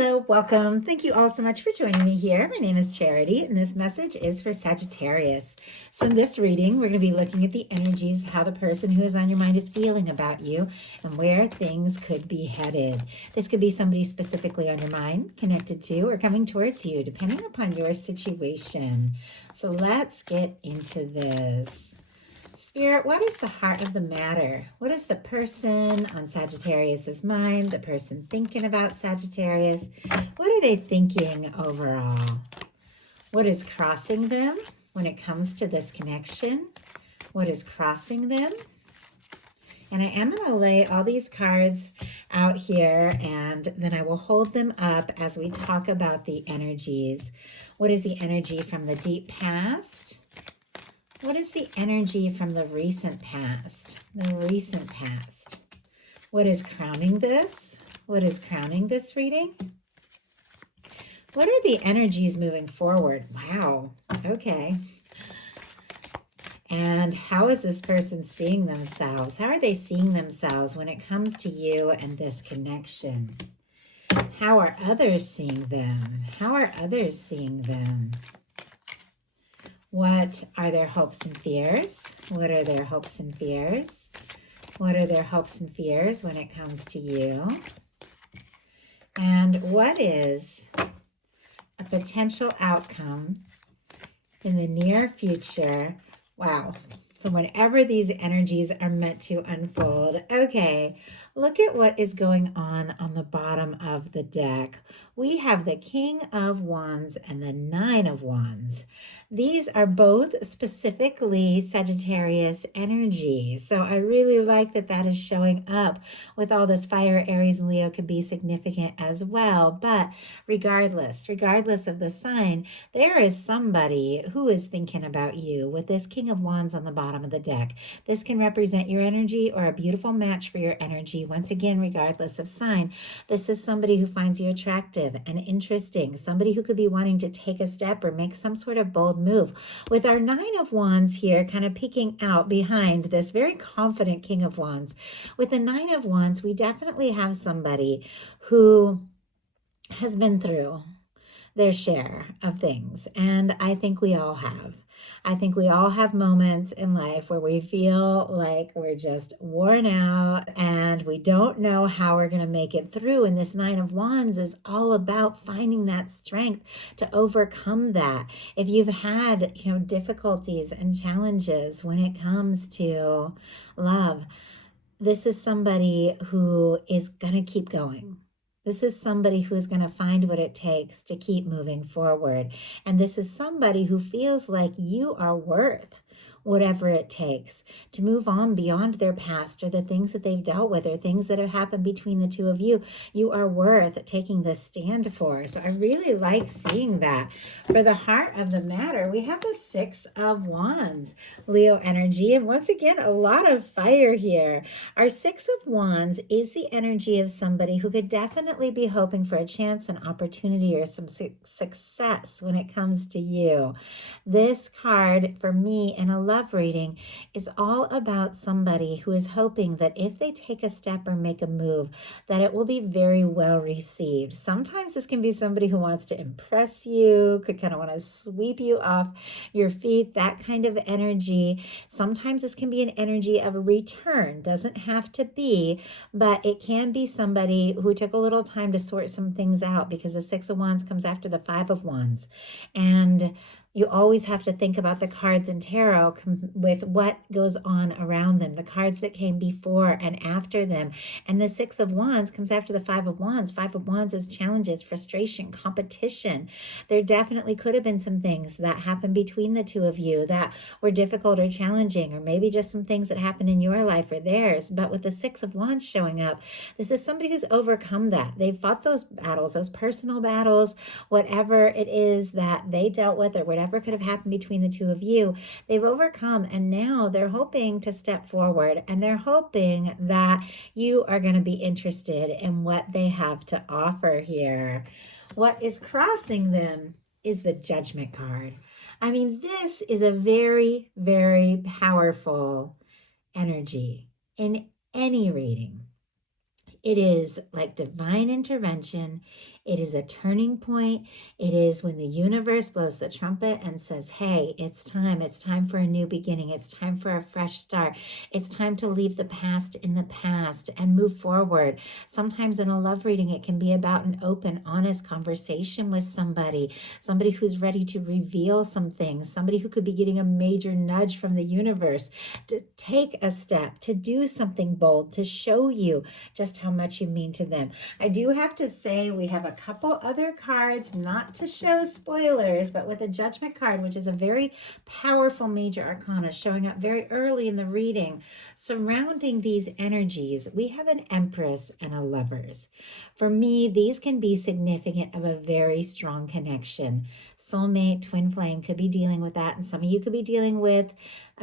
Hello, welcome. Thank you all so much for joining me here. My name is Charity, and this message is for Sagittarius. So, in this reading, we're going to be looking at the energies of how the person who is on your mind is feeling about you and where things could be headed. This could be somebody specifically on your mind, connected to, or coming towards you, depending upon your situation. So, let's get into this. Spirit, what is the heart of the matter? What is the person on Sagittarius's mind, the person thinking about Sagittarius? What are they thinking overall? What is crossing them when it comes to this connection? What is crossing them? And I am going to lay all these cards out here, and then I will hold them up as we talk about the energies. What is the energy from the deep past? What is the energy from the recent past? The recent past. What is crowning this? What is crowning this reading? What are the energies moving forward? Wow. Okay. And how is this person seeing themselves? How are they seeing themselves when it comes to you and this connection? How are others seeing them? How are others seeing them? What are their hopes and fears? What are their hopes and fears? What are their hopes and fears when it comes to you? And what is a potential outcome in the near future? Wow, from whenever these energies are meant to unfold. Okay, look at what is going on the bottom of the deck. We have the King of Wands and the Nine of Wands. These are both specifically Sagittarius energy. So I really like that that is showing up with all this fire. Aries and Leo can be significant as well. But regardless of the sign, there is somebody who is thinking about you with this King of Wands on the bottom of the deck. This can represent your energy or a beautiful match for your energy. Once again, regardless of sign, this is somebody who finds you attractive and interesting, somebody who could be wanting to take a step or make some sort of bold move. With our Nine of Wands here kind of peeking out behind this very confident King of Wands, with the Nine of Wands, we definitely have somebody who has been through their share of things. And I think we all have. I think we all have moments in life where we feel like we're just worn out and we don't know how we're going to make it through. And this Nine of Wands is all about finding that strength to overcome that. If you've had, difficulties and challenges when it comes to love, this is somebody who is going to keep going. This is somebody who is going to find what it takes to keep moving forward. And this is somebody who feels like you are worth whatever it takes to move on beyond their past or the things that they've dealt with or things that have happened between the two of you. You are worth taking this stand for. So I really like seeing that. For the heart of the matter, we have the Six of Wands, Leo energy. And once again, a lot of fire here. Our Six of Wands is the energy of somebody who could definitely be hoping for a chance, an opportunity, or some success when it comes to you. This card for me in a love reading is all about somebody who is hoping that if they take a step or make a move, that it will be very well received. Sometimes this can be somebody who wants to impress you, could kind of want to sweep you off your feet, that kind of energy. Sometimes this can be an energy of a return, doesn't have to be, but it can be somebody who took a little time to sort some things out, because the Six of Wands comes after the Five of Wands. And you always have to think about the cards in tarot with what goes on around them, the cards that came before and after them. And the Six of Wands comes after the Five of Wands. Five of Wands is challenges, frustration, competition. There definitely could have been some things that happened between the two of you that were difficult or challenging, or maybe just some things that happened in your life or theirs. But with the Six of Wands showing up, this is somebody who's overcome that. They've fought those battles, those personal battles, whatever it is that they dealt with or whatever could have happened between the two of you, they've overcome, and now they're hoping to step forward, and they're hoping that you are going to be interested in what they have to offer here. What is crossing them is the Judgment card. I mean, this is a very, very powerful energy in any reading. It is like divine intervention. It is a turning point. It is when the universe blows the trumpet and says, hey, it's time. It's time for a new beginning. It's time for a fresh start. It's time to leave the past in the past and move forward. Sometimes in a love reading, it can be about an open, honest conversation with somebody who's ready to reveal some things, somebody who could be getting a major nudge from the universe to take a step, to do something bold, to show you just how much you mean to them. I do have to say we have a couple other cards, not to show spoilers, but with a judgment card, which is a very powerful major arcana showing up very early in the reading. Surrounding these energies, we have an empress and a lovers. For me, these can be significant of a very strong connection. Soulmate, twin flame could be dealing with that, and some of you could be dealing with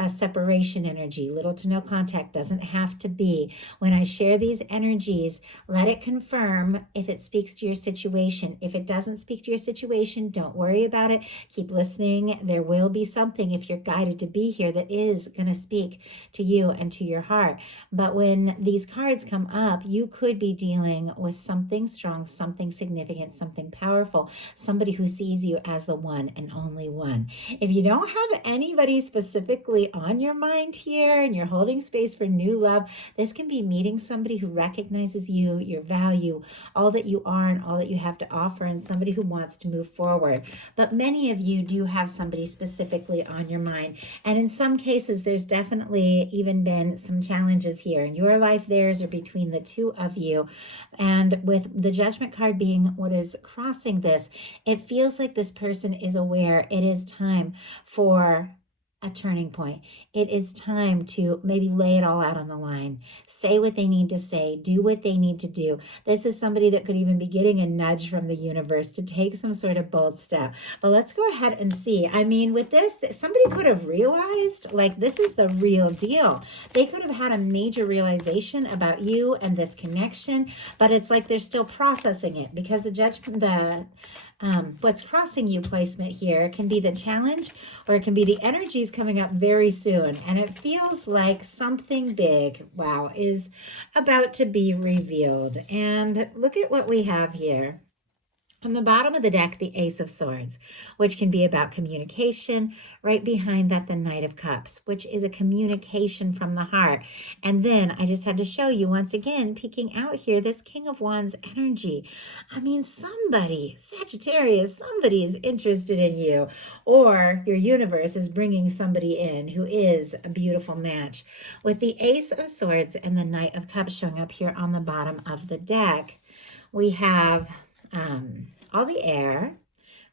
separation energy. Little to no contact, doesn't have to be. When I share these energies, let it confirm if it speaks to your situation. If it doesn't speak to your situation, don't worry about it. Keep listening. There will be something, if you're guided to be here, that is going to speak to you and to your heart. But when these cards come up, you could be dealing with something strong, something significant, something powerful, somebody who sees you as the one and only one. If you don't have anybody specifically on your mind here and you're holding space for new love, this can be meeting somebody who recognizes you, your value, all that you are and all that you have to offer, and somebody who wants to move forward. But many of you do have somebody specifically on your mind. And in some cases, there's definitely even been some challenges here in your life, theirs, or between the two of you. And with the judgment card being what is crossing this, it feels like this person is aware it is time for a turning point. It is time to maybe lay it all out on the line, say what they need to say, do what they need to do. This is somebody that could even be getting a nudge from the universe to take some sort of bold step. But let's go ahead and see. I mean, with this, somebody could have realized, like, this is the real deal. They could have had a major realization about you and this connection, but it's like they're still processing it, because the judgment, what's crossing you placement here can be the challenge, or it can be the energies coming up very soon. And it feels like something big, wow, is about to be revealed. And look at what we have here. On the bottom of the deck, the Ace of Swords, which can be about communication. Right behind that, the Knight of Cups, which is a communication from the heart. And then I just had to show you once again, peeking out here, this King of Wands energy. I mean, somebody, Sagittarius, somebody is interested in you, or your universe is bringing somebody in who is a beautiful match. With the Ace of Swords and the Knight of Cups showing up here on the bottom of the deck, we have all the air.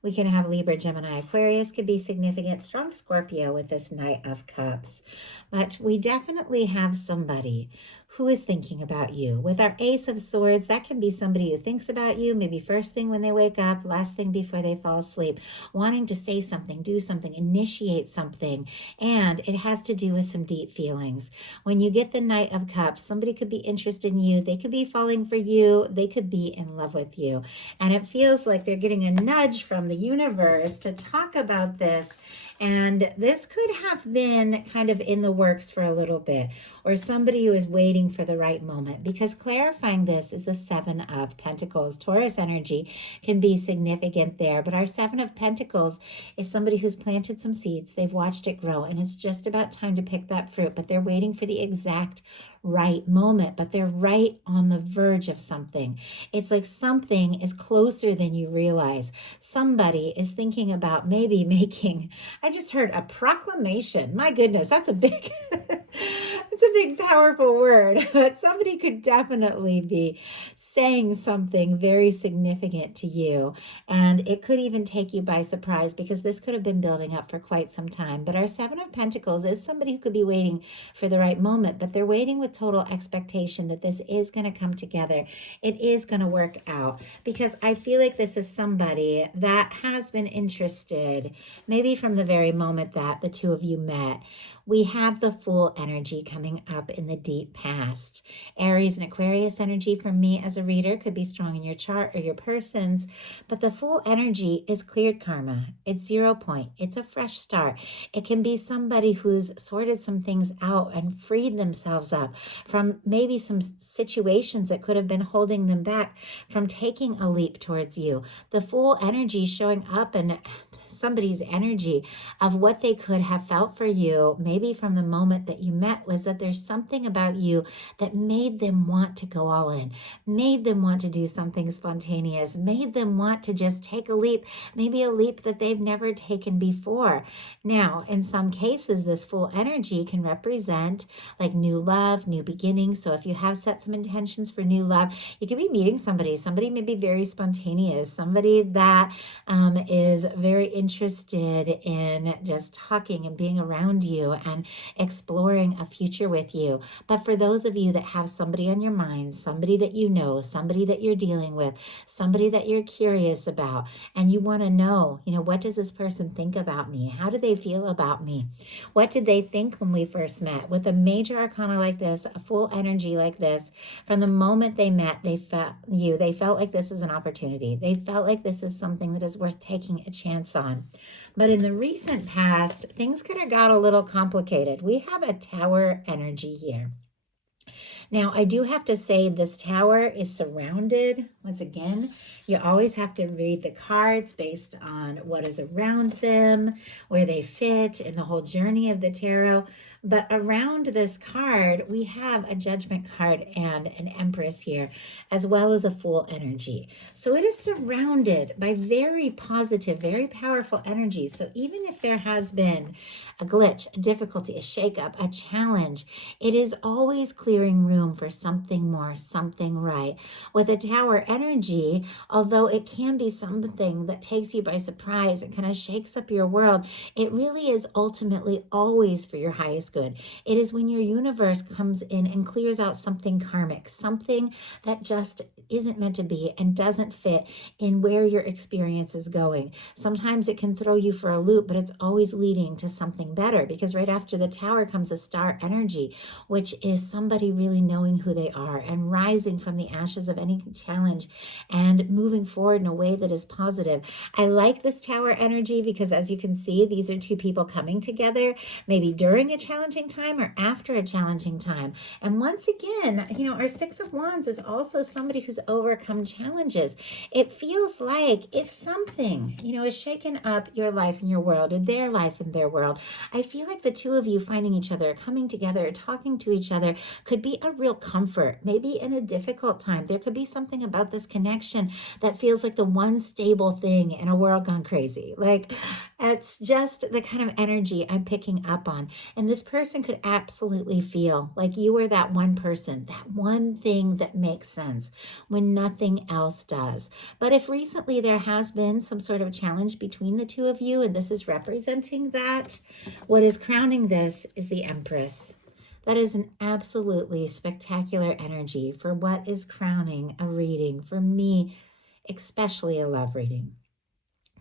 We can have Libra, Gemini, Aquarius could be significant. Strong Scorpio with this Knight of Cups. But we definitely have somebody who is thinking about you. With our Ace of Swords, that can be somebody who thinks about you, maybe first thing when they wake up, last thing before they fall asleep, wanting to say something, do something, initiate something, and it has to do with some deep feelings. When you get the Knight of Cups, somebody could be interested in you, they could be falling for you, they could be in love with you, and it feels like they're getting a nudge from the universe to talk about this. And this could have been kind of in the works for a little bit, or somebody who is waiting for the right moment, because clarifying this is the Seven of Pentacles. Taurus energy can be significant there, but our Seven of Pentacles is somebody who's planted some seeds, they've watched it grow, and it's just about time to pick that fruit, but they're waiting for the exact right moment, but they're right on the verge of something. It's like something is closer than you realize. Somebody is thinking about maybe making, I just heard a proclamation. My goodness, that's a big, it's a big, powerful word, but somebody could definitely be saying something very significant to you. And it could even take you by surprise, because this could have been building up for quite some time. But our Seven of Pentacles is somebody who could be waiting for the right moment, but they're waiting with total expectation that this is going to come together. It is going to work out, because I feel like this is somebody that has been interested, maybe from the very moment that the two of you met. we have the Fool energy coming up in the deep past. Aries and Aquarius energy from me as a reader could be strong in your chart or your person's, but the Fool energy is cleared karma. It's 0 point. It's a fresh start. It can be somebody who's sorted some things out and freed themselves up from maybe some situations that could have been holding them back from taking a leap towards you. The Fool energy showing up and somebody's energy of what they could have felt for you, maybe from the moment that you met, was that there's something about you that made them want to go all in, made them want to do something spontaneous, made them want to just take a leap, maybe a leap that they've never taken before. Now, in some cases, this Fool energy can represent like new love, new beginnings. So if you have set some intentions for new love, you could be meeting somebody may be very spontaneous, somebody that is very interested in just talking and being around you and exploring a future with you. But for those of you that have somebody on your mind, somebody that you know, somebody that you're dealing with, somebody that you're curious about, and you want to know, what does this person think about me? How do they feel about me? What did they think when we first met? With a major arcana like this, a Full energy like this, from the moment they met, they felt like this is an opportunity. They felt like this is something that is worth taking a chance on. But in the recent past, things could have got a little complicated. We have a Tower energy here. Now, I do have to say this tower is surrounded. Once again, you always have to read the cards based on what is around them, where they fit in the whole journey of the tarot. But around this card, we have a Judgment card and an Empress here, as well as a Fool energy. So it is surrounded by very positive, very powerful energies. So even if there has been a glitch, a difficulty, a shakeup, a challenge, it is always clearing room for something more, something right. With a Tower energy, although it can be something that takes you by surprise, it kind of shakes up your world, it really is ultimately always for your highest good. It is when your universe comes in and clears out something karmic, something that just isn't meant to be and doesn't fit in where your experience is going. Sometimes it can throw you for a loop, but it's always leading to something better, because right after the Tower comes a Star energy, which is somebody really knowing who they are and rising from the ashes of any challenge and moving forward in a way that is positive. I like this Tower energy because, as you can see, these are two people coming together, maybe during a challenging time or after a challenging time. And once again, our Six of Wands is also somebody who's overcome challenges. It feels like if something, is shaken up your life and your world, or their life and their world, I feel like the two of you finding each other, coming together, talking to each other could be a real comfort. Maybe in a difficult time, there could be something about this connection that feels like the one stable thing in a world gone crazy. Like, it's just the kind of energy I'm picking up on. And this person could absolutely feel like you are that one person, that one thing that makes sense when nothing else does. But if recently there has been some sort of challenge between the two of you, and this is representing that, what is crowning this is the Empress. That is an absolutely spectacular energy for what is crowning a reading, for me, especially a love reading.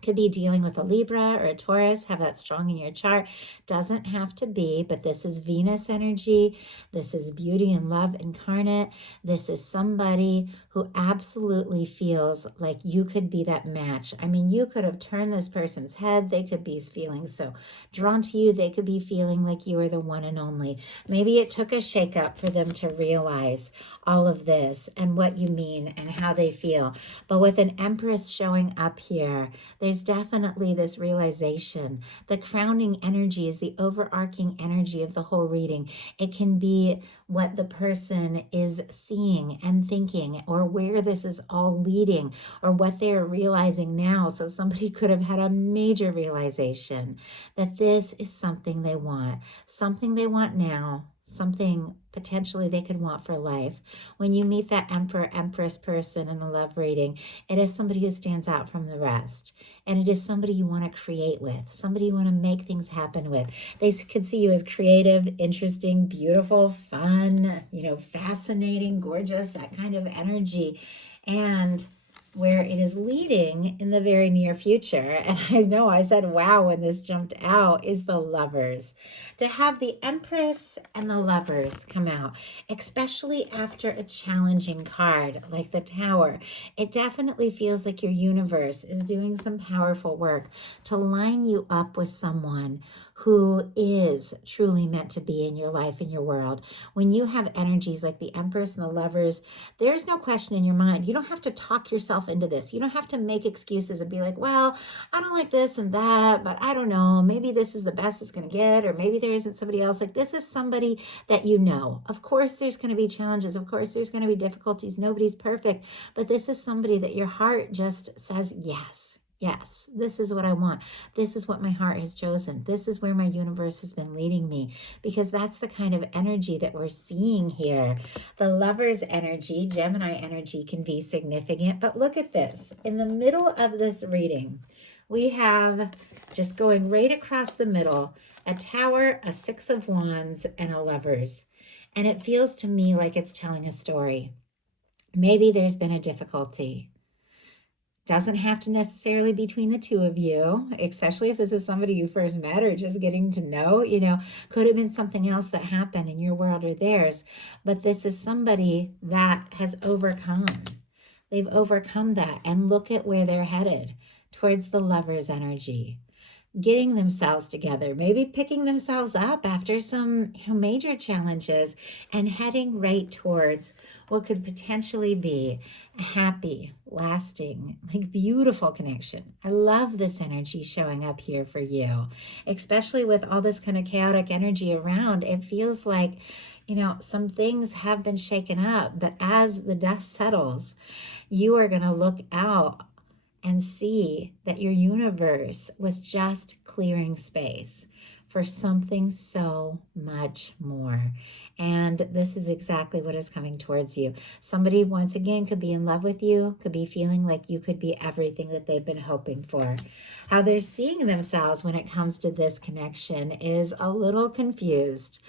Could be dealing with a Libra or a Taurus, have that strong in your chart. Doesn't have to be, but this is Venus energy. This is beauty and love incarnate. This is somebody who absolutely feels like you could be that match. I mean, you could have turned this person's head. They could be feeling so drawn to you. They could be feeling like you are the one and only. Maybe it took a shakeup for them to realize all of this and what you mean and how they feel. But with an Empress showing up here, there's definitely this realization. The crowning energy is the overarching energy of the whole reading. It can be what the person is seeing and thinking, or where this is all leading, or what they are realizing now. So somebody could have had a major realization that this is something they want now, something potentially they could want for life. When you meet that Emperor, Empress person in a love reading, it is somebody who stands out from the rest. And it is somebody you want to create with, somebody you want to make things happen with. They could see you as creative, interesting, beautiful, fun, fascinating, gorgeous, that kind of energy. And where it is leading in the very near future, and I know I said wow when this jumped out, is the Lovers. To have the Empress and the Lovers come out, especially after a challenging card like the Tower, it definitely feels like your universe is doing some powerful work to line you up with someone who is truly meant to be in your life, in your world. When you have energies like the Empress and the Lovers, there's no question in your mind. You don't have to talk yourself into this. You don't have to make excuses and be like, well, I don't like this and that, but I don't know. Maybe this is the best it's going to get, or maybe there isn't somebody else. Like, this is somebody that you know. Of course, there's going to be challenges. Of course, there's going to be difficulties. Nobody's perfect, but this is somebody that your heart just says, yes. Yes, this is what I want. This is what my heart has chosen. This is where my universe has been leading me, because that's the kind of energy that we're seeing here. The Lover's energy, Gemini energy, can be significant, but look at this. In the middle of this reading, we have, just going right across the middle, a Tower, a Six of Wands, and a Lovers. And it feels to me like it's telling a story. Maybe there's been a difficulty. Doesn't have to necessarily be between the two of you, especially if this is somebody you first met or just getting to know, could have been something else that happened in your world or theirs. But this is somebody that has overcome. They've overcome that, and look at where they're headed, towards the Lover's energy. Getting themselves together, maybe picking themselves up after some major challenges, and heading right towards what could potentially be a happy, lasting, beautiful connection. I love this energy showing up here for you, especially with all this kind of chaotic energy around. It feels like, some things have been shaken up, but as the dust settles, you are going to look out and see that your universe was just clearing space for something so much more. And this is exactly what is coming towards you. Somebody, once again, could be in love with you, could be feeling like you could be everything that they've been hoping for. How they're seeing themselves when it comes to this connection is a little confused.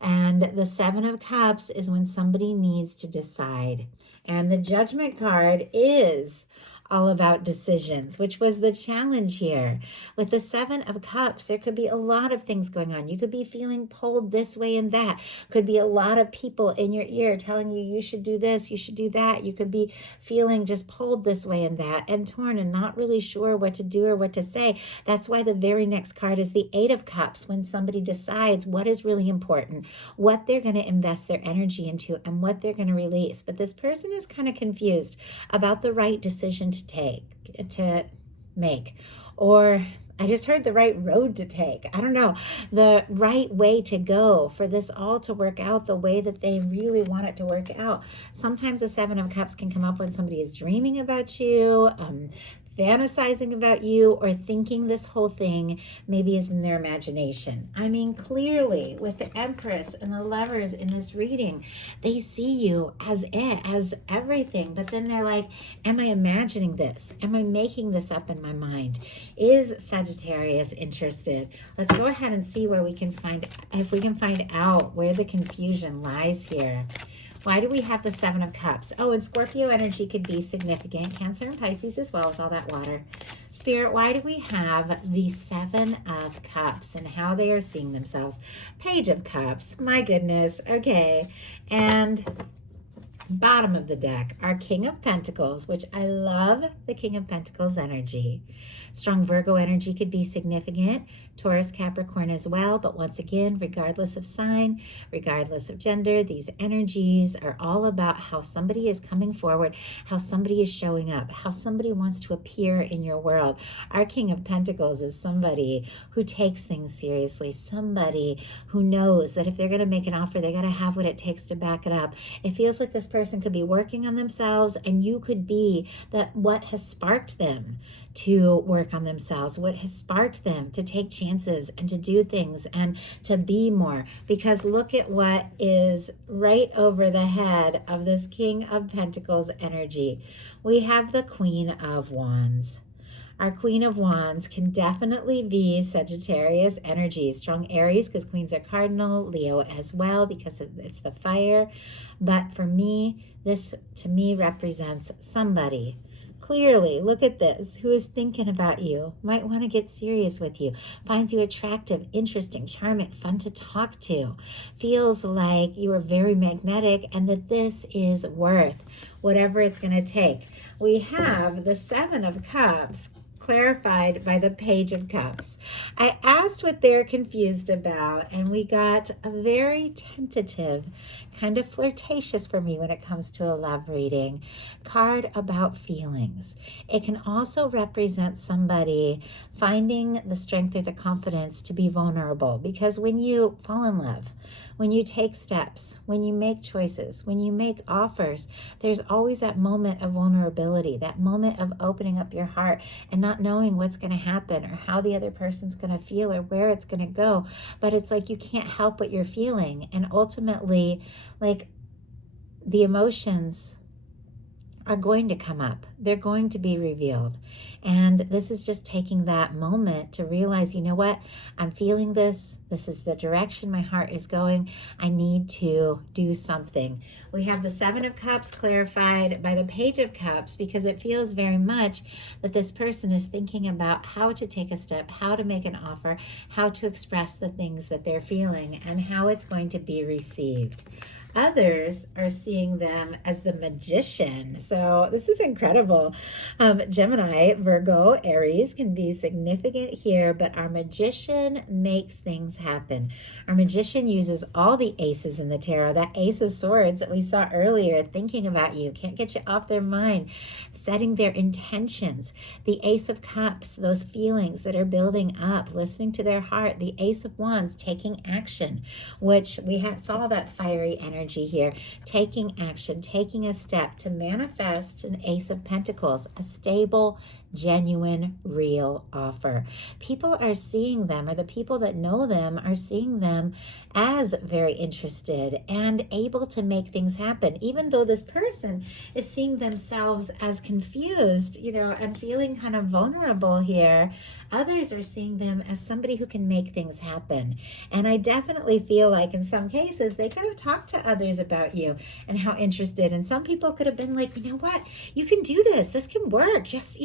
And the Seven of Cups is when somebody needs to decide. And the Judgment card is all about decisions, which was the challenge here. With the Seven of Cups, there could be a lot of things going on. You could be feeling pulled this way and that. Could be a lot of people in your ear telling you, you should do this, you should do that. You could be feeling just pulled this way and that, and torn and not really sure what to do or what to say. That's why the very next card is the Eight of Cups, when somebody decides what is really important, what they're going to invest their energy into, and what they're going to release. But this person is kind of confused about the right decision to make, or I just heard the right road to take. I don't know, the right way to go for this all to work out the way that they really want it to work out. Sometimes the Seven of Cups can come up when somebody is dreaming about you, fantasizing about you, or thinking this whole thing maybe is in their imagination. I mean, clearly with the Empress and the Lovers in this reading, they see you as everything, but then they're like, am I imagining this? Am I making this up in my mind? Is Sagittarius interested? Let's go ahead and see where we can if we can find out where the confusion lies here. Why do we have the Seven of Cups? Oh, and Scorpio energy could be significant. Cancer and Pisces as well with all that water. Spirit, why do we have the Seven of Cups and how they are seeing themselves? Page of Cups. My goodness. Okay. And bottom of the deck, our King of Pentacles, which I love the King of Pentacles energy. Strong Virgo energy could be significant. Taurus, Capricorn as well. But once again, regardless of sign, regardless of gender, these energies are all about how somebody is coming forward, how somebody is showing up, how somebody wants to appear in your world. Our King of Pentacles is somebody who takes things seriously, somebody who knows that if they're going to make an offer, they got to have what it takes to back it up. It feels like this person could be working on themselves, and you could be what has sparked them to work on themselves, what has sparked them to take chances and to do things and to be more. Because look at what is right over the head of this King of Pentacles energy. We have the Queen of Wands. Our Queen of Wands can definitely be Sagittarius energy. Strong Aries, because queens are cardinal. Leo as well, because it's the fire. But for me, this to me represents somebody clearly, look at this, who is thinking about you, might want to get serious with you, finds you attractive, interesting, charming, fun to talk to, feels like you are very magnetic, and that this is worth whatever it's going to take. We have the Seven of Cups clarified by the Page of Cups. I asked what they're confused about, and we got a very tentative, kind of flirtatious for me when it comes to a love reading card about feelings. It can also represent somebody finding the strength or the confidence to be vulnerable, because when you fall in love, when you take steps, when you make choices, when you make offers, there's always that moment of vulnerability, that moment of opening up your heart and not knowing what's going to happen or how the other person's going to feel or where it's going to go. But it's like you can't help what you're feeling. And ultimately, like, the emotions are going to come up. They're going to be revealed. And this is just taking that moment to realize, you know what? I'm feeling this. This is the direction my heart is going. I need to do something. We have the Seven of Cups clarified by the Page of Cups, because it feels very much that this person is thinking about how to take a step, how to make an offer, how to express the things that they're feeling, and how it's going to be received. Others are seeing them as the Magician. So this is incredible. Gemini, Virgo, Aries can be significant here, but our Magician makes things happen. Our Magician uses all the aces in the tarot. That Ace of Swords that we saw earlier, thinking about you, can't get you off their mind, setting their intentions. The Ace of Cups, those feelings that are building up, listening to their heart. The Ace of Wands, taking action, which we saw that fiery energy here, taking action, taking a step to manifest an Ace of Pentacles, a stable, genuine, real offer. People are seeing them, or the people that know them are seeing them as very interested and able to make things happen, even though this person is seeing themselves as confused, and feeling kind of vulnerable here. Others are seeing them as somebody who can make things happen. And I definitely feel like in some cases they could have talked to others about you and how interested. And some people could have been like, you know what, you can do this. This can work. Just,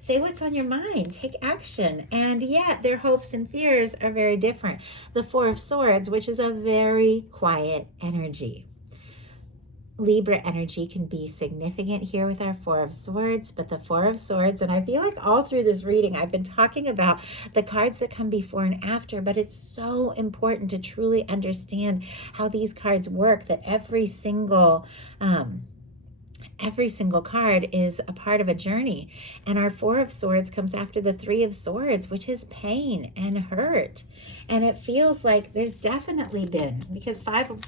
say what's on your mind. Take action. And yet their hopes and fears are very different. The Four of Swords, which is a very quiet energy. Libra energy can be significant here with our Four of Swords, but the Four of Swords, and I feel like all through this reading, I've been talking about the cards that come before and after, but it's so important to truly understand how these cards work, that every single card is a part of a journey. And our Four of Swords comes after the Three of Swords, which is pain and hurt. And it feels like there's definitely been, because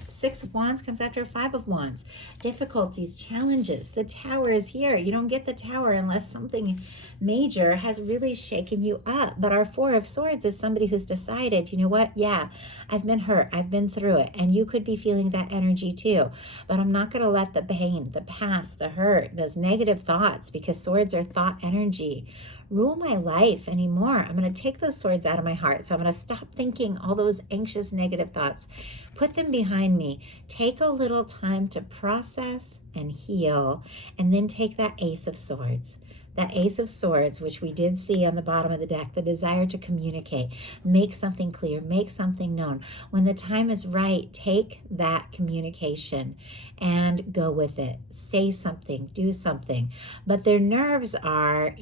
Six of Wands comes after Five of Wands, difficulties, challenges. The Tower is here. You don't get the Tower unless something major has really shaken you up. But our Four of Swords is somebody who's decided, you know what? Yeah, I've been hurt. I've been through it. And you could be feeling that energy too. But I'm not going to let the pain, the past, the hurt, those negative thoughts, because swords are thought energy, rule my life anymore. I'm going to take those swords out of my heart. So I'm going to stop thinking all those anxious, negative thoughts, put them behind me, take a little time to process and heal, and then take that Ace of Swords. That Ace of Swords, which we did see on the bottom of the deck, the desire to communicate, make something clear, make something known. When the time is right, take that communication and go with it. Say something, do something. But their nerves are,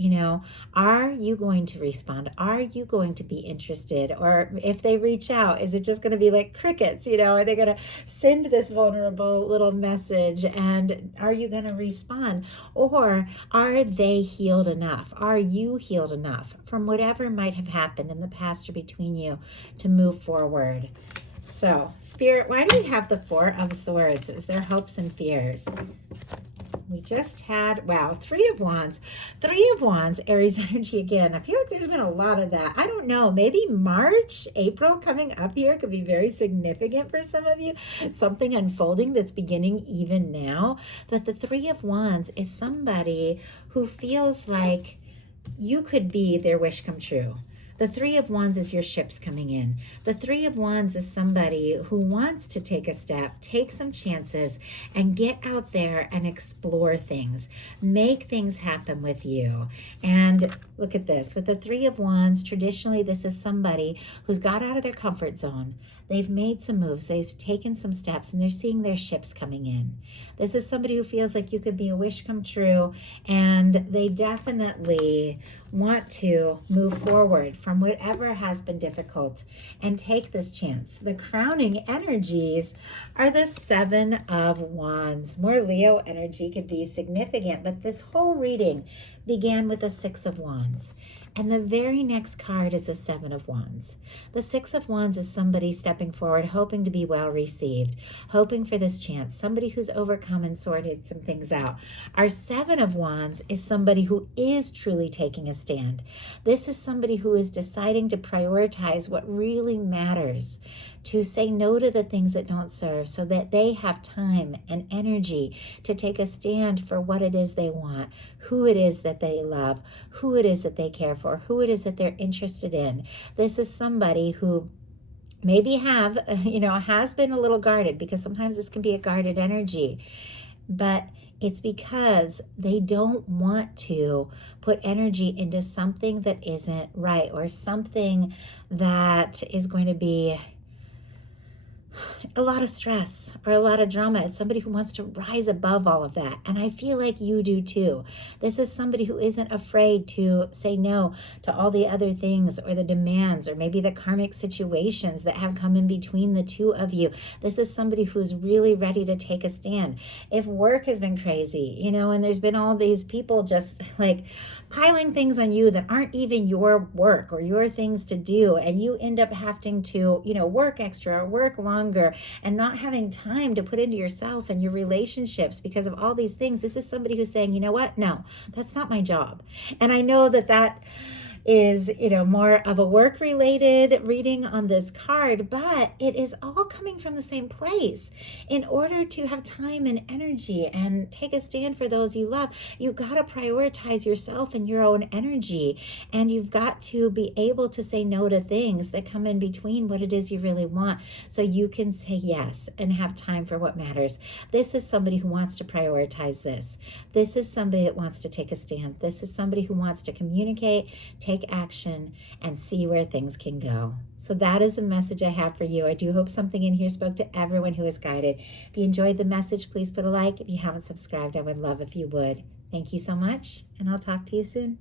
are you going to respond? Are you going to be interested? Or if they reach out, is it just going to be like crickets? Are they going to send this vulnerable little message, and are you going to respond? Or are they healed enough? Are you healed enough from whatever might have happened in the past or between you to move forward? So, Spirit, why do we have the Four of Swords? Is there hopes and fears? We just had, wow, Three of Wands. Three of Wands, Aries energy again. I feel like there's been a lot of that. I don't know, maybe March, April coming up here could be very significant for some of you. Something unfolding that's beginning even now. But the Three of Wands is somebody who feels like you could be their wish come true. The Three of Wands is your ships coming in. The Three of Wands is somebody who wants to take a step, take some chances, and get out there and explore things. Make things happen with you. And look at this. With the Three of Wands, traditionally this is somebody who's got out of their comfort zone. They've made some moves, they've taken some steps, and they're seeing their ships coming in. This is somebody who feels like you could be a wish come true, and they definitely want to move forward from whatever has been difficult and take this chance. The crowning energies are the Seven of Wands. More Leo energy could be significant, but this whole reading began with the Six of Wands. And the very next card is the Seven of Wands. The Six of Wands is somebody stepping forward, hoping to be well received, hoping for this chance, somebody who's overcome and sorted some things out. Our Seven of Wands is somebody who is truly taking a stand. This is somebody who is deciding to prioritize what really matters, to say no to the things that don't serve so that they have time and energy to take a stand for what it is they want, who it is that they love, who it is that they care for, who it is that they're interested in. This is somebody who maybe has been a little guarded, because sometimes this can be a guarded energy, but it's because they don't want to put energy into something that isn't right, or something that is going to be a lot of stress or a lot of drama. It's somebody who wants to rise above all of that. And I feel like you do too. This is somebody who isn't afraid to say no to all the other things, or the demands, or maybe the karmic situations that have come in between the two of you. This is somebody who's really ready to take a stand. If work has been crazy, and there's been all these people just like piling things on you that aren't even your work or your things to do, and you end up having to, work extra or work longer and not having time to put into yourself and your relationships because of all these things. This is somebody who's saying, you know what? No, that's not my job. And I know that is, more of a work-related reading on this card, but it is all coming from the same place. In order to have time and energy and take a stand for those you love, you've got to prioritize yourself and your own energy, and you've got to be able to say no to things that come in between what it is you really want, so you can say yes and have time for what matters. This is somebody who wants to prioritize this. This is somebody that wants to take a stand. This is somebody who wants to communicate, take action, and see where things can go. So that is the message I have for you. I do hope something in here spoke to everyone who is guided. If you enjoyed the message, please put a like. If you haven't subscribed, I would love if you would. Thank you so much, and I'll talk to you soon.